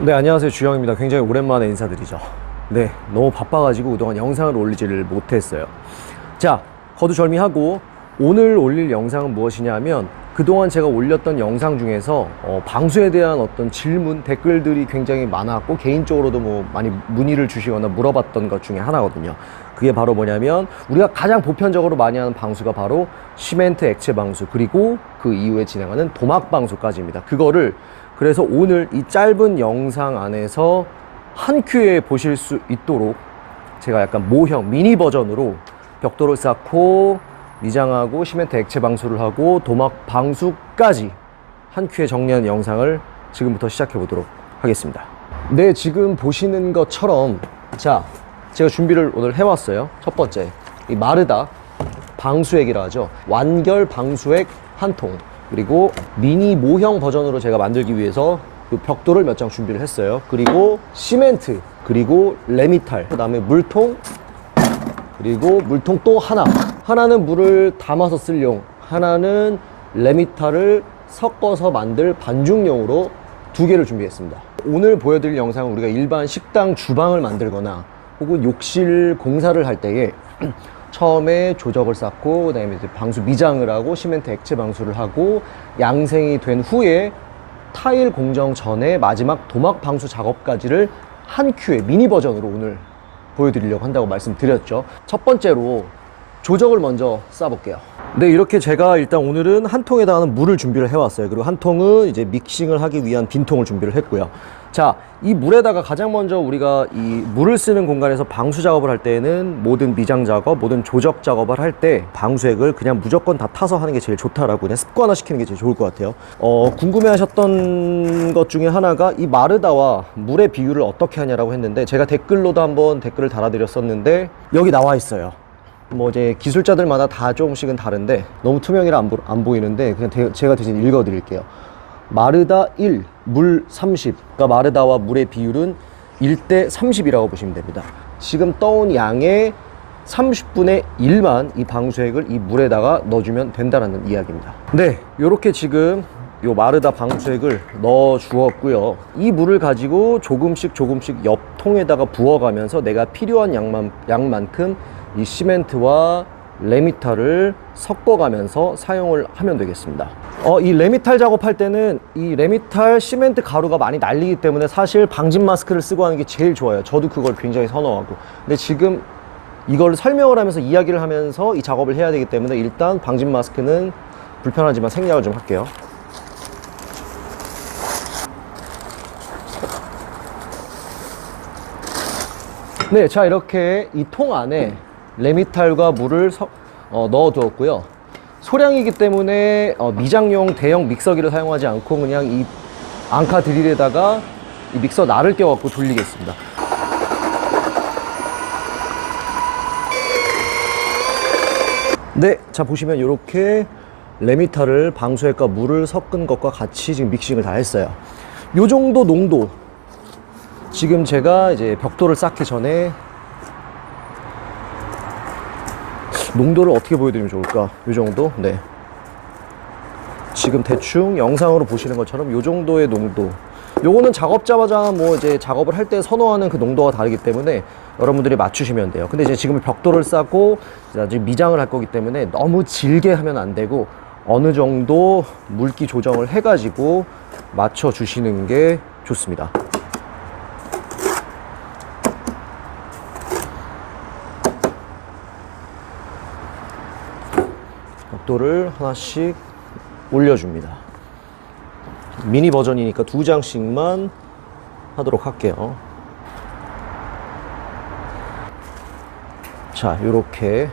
네, 안녕하세요. 주영입니다. 굉장히 오랜만에 인사드리죠. 네, 너무 바빠가지고 그동안 영상을 올리지를 못했어요. 자, 거두절미하고 오늘 올릴 영상은 무엇이냐면 그동안 제가 올렸던 영상 중에서 방수에 대한 어떤 질문, 댓글들이 굉장히 많았고 개인적으로도 뭐 많이 문의를 주시거나 물어봤던 것 중에 하나거든요. 그게 바로 뭐냐면 우리가 가장 보편적으로 많이 하는 방수가 바로 시멘트 액체 방수, 그리고 그 이후에 진행하는 도막 방수까지입니다. 그래서 오늘 이 짧은 영상 안에서 한 큐에 보실 수 있도록 제가 약간 모형, 미니 버전으로 벽돌을 쌓고 미장하고 시멘트 액체 방수를 하고 도막 방수까지 한 큐에 정리한 영상을 지금부터 시작해 보도록 하겠습니다. 네, 지금 보시는 것처럼 자, 제가 준비를 오늘 해왔어요. 첫 번째, 이 마르다 방수액이라 하죠. 완결 방수액 한 통. 그리고 미니 모형 버전으로 제가 만들기 위해서 그 벽돌을 몇 장 준비를 했어요. 그리고 시멘트, 그리고 레미탈, 그 다음에 물통, 그리고 물통 또 하나는 물을 담아서 쓸 용, 하나는 레미탈을 섞어서 만들 반죽용으로 두 개를 준비했습니다. 오늘 보여드릴 영상은 우리가 일반 식당 주방을 만들거나 혹은 욕실 공사를 할 때에 처음에 조적을 쌓고 그다음에 이제 방수 미장을 하고 시멘트 액체 방수를 하고 양생이 된 후에 타일 공정 전에 마지막 도막 방수 작업까지를 한 큐에 미니 버전으로 오늘 보여드리려고 한다고 말씀드렸죠. 첫 번째로 조적을 먼저 쌓아볼게요. 네, 이렇게 제가 일단 오늘은 한 통에다가는 물을 준비를 해왔어요. 그리고 한 통은 이제 믹싱을 하기 위한 빈통을 준비를 했고요. 자, 이 물에다가 가장 먼저 우리가 이 물을 쓰는 공간에서 방수 작업을 할 때는 모든 미장 작업, 모든 조적 작업을 할 때 방수액을 그냥 무조건 다 타서 하는 게 제일 좋다라고 그냥 습관화 시키는 게 제일 좋을 것 같아요. 궁금해 하셨던 것 중에 하나가 이 마르다와 물의 비율을 어떻게 하냐라고 했는데 제가 댓글로도 한번 댓글을 달아드렸었는데 여기 나와 있어요. 뭐 이제 기술자들마다 다 조금씩은 다른데 너무 투명이라 안 보이는데 그냥 제가 대신 읽어 드릴게요. 마르다 1, 물 30. 그러니까 마르다와 물의 비율은 1대 30이라고 보시면 됩니다. 지금 떠온 양의 30분의 1만 이 방수액을 이 물에다가 넣어주면 된다는 이야기입니다. 네, 이렇게 지금 요 마르다 방수액을 넣어 주었고요. 이 물을 가지고 조금씩 옆 통에다가 부어가면서 내가 필요한 양만큼 이 시멘트와 레미탈을 섞어가면서 사용을 하면 되겠습니다. 이 레미탈 작업할 때는 이 레미탈 시멘트 가루가 많이 날리기 때문에 사실 방진 마스크를 쓰고 하는 게 제일 좋아요. 저도 그걸 굉장히 선호하고. 근데 지금 이걸 설명을 하면서 이야기를 하면서 이 작업을 해야 되기 때문에 일단 방진 마스크는 불편하지만 생략을 좀 할게요. 네, 자, 이렇게 이 통 안에 레미탈과 물을 넣어 두었고요. 소량이기 때문에 미장용 대형 믹서기를 사용하지 않고 그냥 이 앙카 드릴에다가 이 믹서 날을 껴갖고 돌리겠습니다. 네, 자, 보시면 이렇게 레미탈을 방수액과 물을 섞은 것과 같이 지금 믹싱을 다 했어요. 요 정도 농도, 지금 제가 이제 벽돌을 쌓기 전에 농도를 어떻게 보여드리면 좋을까? 이 정도? 네. 지금 대충 영상으로 보시는 것처럼 이 정도의 농도. 요거는 작업자마다 뭐 이제 작업을 할 때 선호하는 그 농도가 다르기 때문에 여러분들이 맞추시면 돼요. 근데 이제 지금 벽돌을 쌓고 이제 미장을 할 거기 때문에 너무 질게 하면 안 되고 어느 정도 물기 조정을 해가지고 맞춰 주시는 게 좋습니다. 벽돌을 하나씩 올려줍니다. 미니 버전이니까 2장씩만 하도록 할게요. 자, 요렇게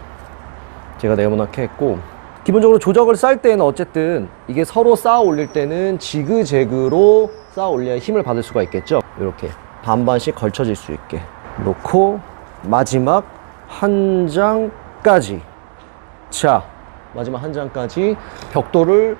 제가 네모나게 했고, 기본적으로 조적을 쌓을 때는 어쨌든 이게 서로 쌓아 올릴 때는 지그재그로 쌓아 올려야 힘을 받을 수가 있겠죠. 이렇게 반반씩 걸쳐질 수 있게 놓고 마지막 한 장까지, 자, 마지막 한 장까지 벽돌을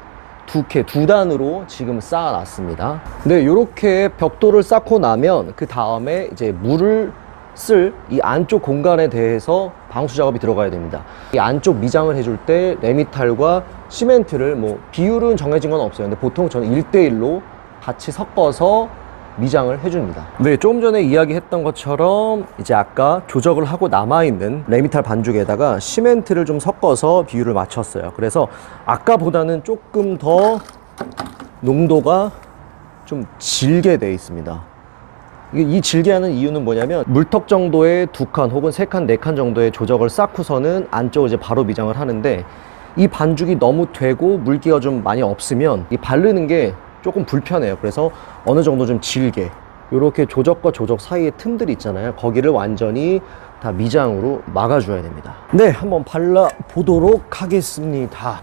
두 단으로 지금 쌓아 놨습니다. 네, 이렇게 벽돌을 쌓고 나면 그 다음에 이제 물을 쓸 이 안쪽 공간에 대해서 방수 작업이 들어가야 됩니다. 이 안쪽 미장을 해줄 때 레미탈과 시멘트를 뭐 비율은 정해진 건 없어요. 근데 보통 저는 1대1로 같이 섞어서 미장을 해줍니다. 네, 조금 전에 이야기했던 것처럼 이제 아까 조적을 하고 남아있는 레미탈 반죽에다가 시멘트를 좀 섞어서 비율을 맞췄어요. 그래서 아까보다는 조금 더 농도가 좀 질게 돼 있습니다. 이 질게 하는 이유는 뭐냐면 물턱 정도의 2칸 혹은 3칸, 4칸 정도의 조적을 쌓고서는 안쪽을 이제 바로 미장을 하는데, 이 반죽이 너무 되고 물기가 좀 많이 없으면 이 바르는 게 조금 불편해요. 그래서 어느 정도 좀 질게 이렇게 조적과 조적 사이의 틈들이 있잖아요. 거기를 완전히 다 미장으로 막아줘야 됩니다. 네, 한번 발라 보도록 하겠습니다.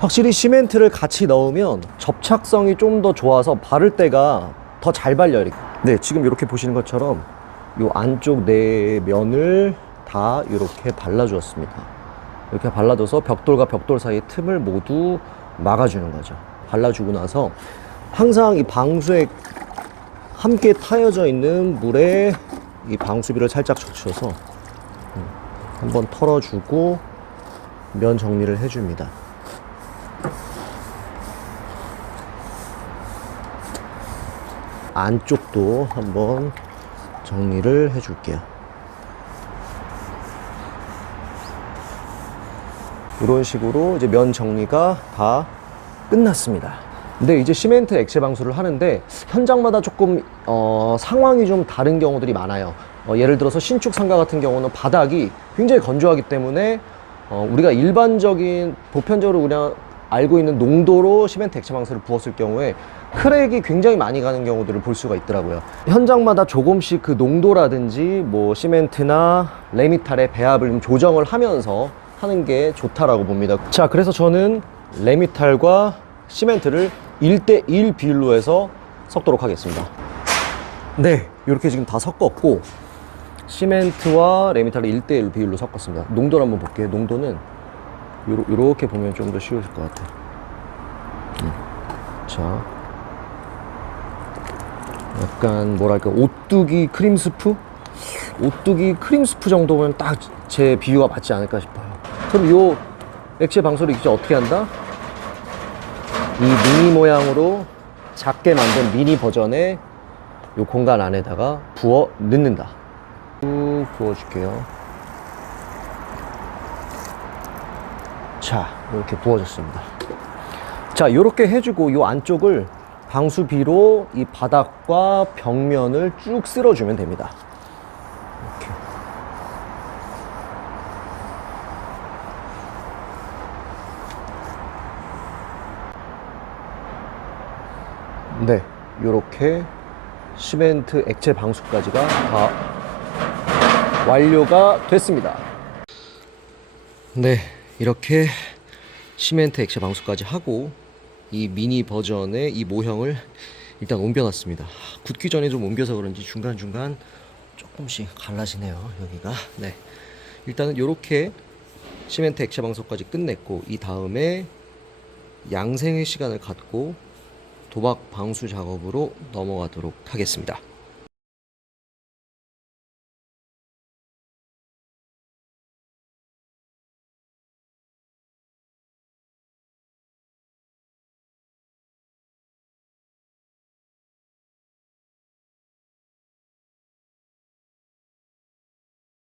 확실히 시멘트를 같이 넣으면 접착성이 좀 더 좋아서 바를 때가 더 잘 발려요. 네, 지금 이렇게 보시는 것처럼 이 안쪽 네 면을 다 이렇게 발라주었습니다. 이렇게 발라줘서 벽돌과 벽돌 사이의 틈을 모두 막아주는 거죠. 발라주고 나서 항상 이 방수에 함께 타여져 있는 물에 이 방수비를 살짝 젖혀서 한번 털어주고 면 정리를 해줍니다. 안쪽도 한번 정리를 해줄게요. 이런 식으로 이제 면 정리가 다 끝났습니다. 근데 이제 시멘트 액체 방수를 하는데 현장마다 조금 상황이 좀 다른 경우들이 많아요. 예를 들어서 신축 상가 같은 경우는 바닥이 굉장히 건조하기 때문에 우리가 일반적인 보편적으로 그냥 알고 있는 농도로 시멘트 액체 방수를 부었을 경우에 크랙이 굉장히 많이 가는 경우들을 볼 수가 있더라고요. 현장마다 조금씩 그 농도라든지 뭐 시멘트나 레미탈의 배합을 좀 조정을 하면서 하는 게 좋다라고 봅니다. 자, 그래서 저는 레미탈과 시멘트를 1대1 비율로 해서 섞도록 하겠습니다. 네, 이렇게 지금 다 섞었고 시멘트와 레미탈을 1대1 비율로 섞었습니다. 농도를 한번 볼게요. 농도는 이렇게 보면 좀 더 쉬우실 것 같아요. 자, 약간 뭐랄까 오뚜기 크림 스프? 오뚜기 크림 스프 정도면 딱 제 비유가 맞지 않을까 싶어요. 그럼 요 액체 방수를 이제 어떻게 한다? 이 미니 모양으로 작게 만든 미니 버전의 요 공간 안에다가 부어 넣는다. 쭉 부어줄게요. 자, 이렇게 부어졌습니다. 자, 이렇게 해주고 요 안쪽을 방수비로 이 바닥과 벽면을 쭉 쓸어주면 됩니다. 이렇게. 네, 이렇게 시멘트 액체 방수까지가 다 완료가 됐습니다. 네, 이렇게 시멘트 액체 방수까지 하고 이 미니 버전의 이 모형을 일단 옮겨놨습니다. 굳기 전에 좀 옮겨서 그런지 중간중간 조금씩 갈라지네요, 여기가. 네, 일단은 이렇게 시멘트 액체 방수까지 끝냈고, 이 다음에 양생의 시간을 갖고 도박 방수 작업으로 넘어가도록 하겠습니다.